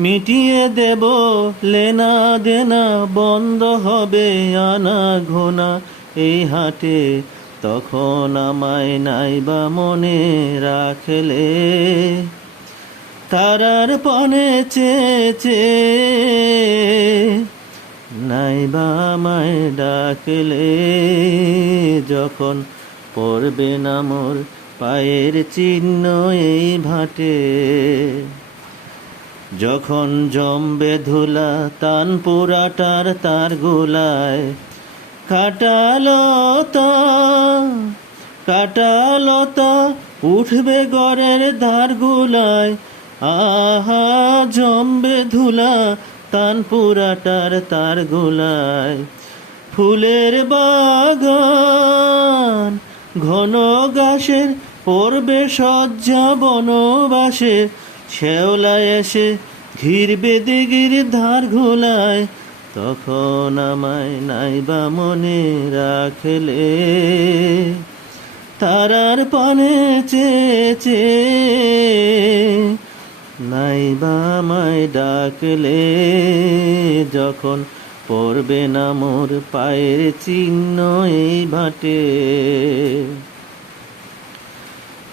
মিটিয়ে দেব, লেনা দেনা বন্ধ হবে আনা ঘোনা। এই হাটে তখন আমায় নাইবা মনে রাখলে। তারার পনে চেয়ে নাইবা আমায় ডাকলে। যখন পড়বে না মোর পায়ের চিহ্ন এই ভাটে। যখন জমবে ধুলা তান পুরাটার তার গোলায় কাটালতা কাটালতা উঠবে গড়ের ধার গুলায়। আহা, জমবে ধুলা তান পুরাটার তার গোলায়। ফুলের বাগান ঘন গাছের পড়বে সজ্জা বনবাসে। শেওলায় এসে ঘিরবে দিগির ধার ঘোলায়, তখন আমায় নাইবা মনে রাখলে। তারার পানে চেয়ে নাইবা আমায় ডাকলে, যখন পড়বে না মোর পায়ের চিহ্ন এই ভাটে।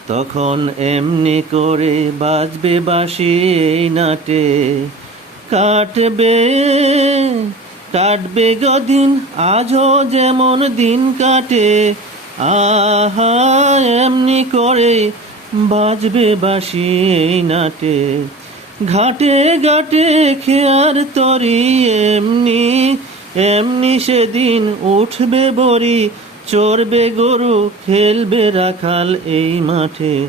তখন এমনি করে বাজবে বাসি এই নাটে। কাটবে কাটবে গদিন, আজও যেমন দিন কাটে। আহা, এমনি করে বাজবে বাসি এই নাটে। ঘাটে ঘাটে খেয়ার তরি, এমনি এমনি সেদিন উঠবে বড়ি। চড়বে গরু, খেলবে রাখাল এই মাঠে।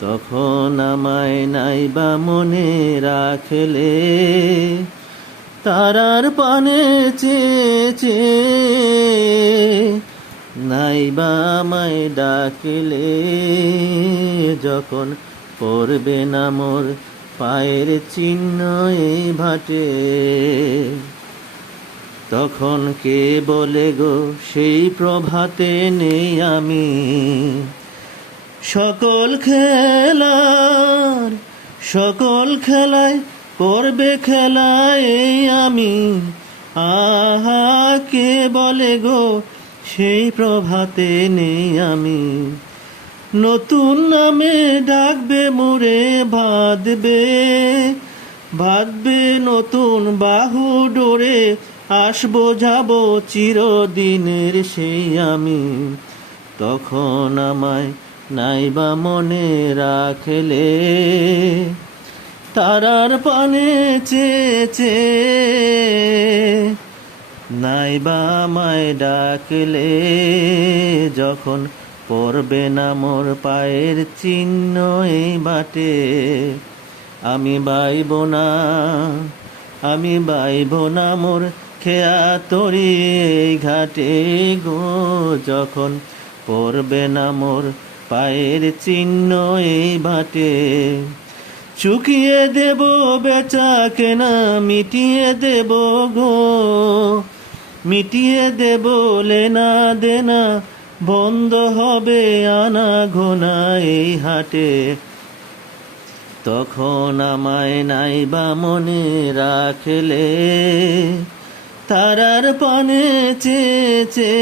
তখন আমায় নাই বা মনে রাখলে। তারার পানে চেয়ে নাইবা আমায় ডাকলে। যখন পড়বে না মোর পায়ের চিহ্ন এই ভাটে। তখন কে বলে গো, সেই প্রভাতে নেই আমি। সকল খেলার, সকল খেলায় করবে খেলায় আমি। আহা, কে বলে গো, সেই প্রভাতে নেই আমি। নতুন নামে ডাকবে মোরে বাঁধবে বাঁধবে নতুন বাহু ডোরে আসব, যাব চিরদিনের সেই আমি। তখন আমায় নাইবা মনে রাখলে। তারার পানে চেয়ে নাইবা আমায় ডাকলে। যখন পড়বে না মোর পায়ের চিহ্ন এই বাটে। আমি বাইব না, আমি বাইব না মোর খেয়া তরি ঘাটে গো, যখন পড়বে না মোর পায়ের চিহ্ন এই বাটে চুকিয়ে দেব বেচা কেনা মিটিয়ে দেব গো, মিটিয়ে দেব লেনা দেনা, বন্ধ হবে আনা ঘোনা এই হাটে। তখন আমায় নাইবা মনে রাখলে তারার পানে চেয়ে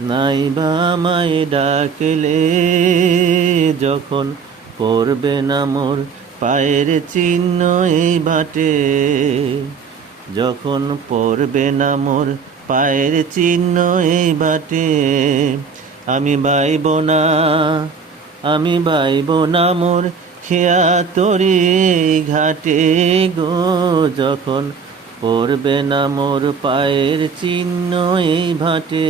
নাইবা আমায় ডাকলে যখন পড়বে না মোর পায়ের চিহ্ন এই বাটে, যখন পড়বে না মোর পায়ের চিহ্ন এই বাটে, আমি বাইব না, আমি বাইব না মোর খেয়া তরি ঘাটে গো, যখন পড়বে না মোর পায়ের চিহ্ন এই ভাটে।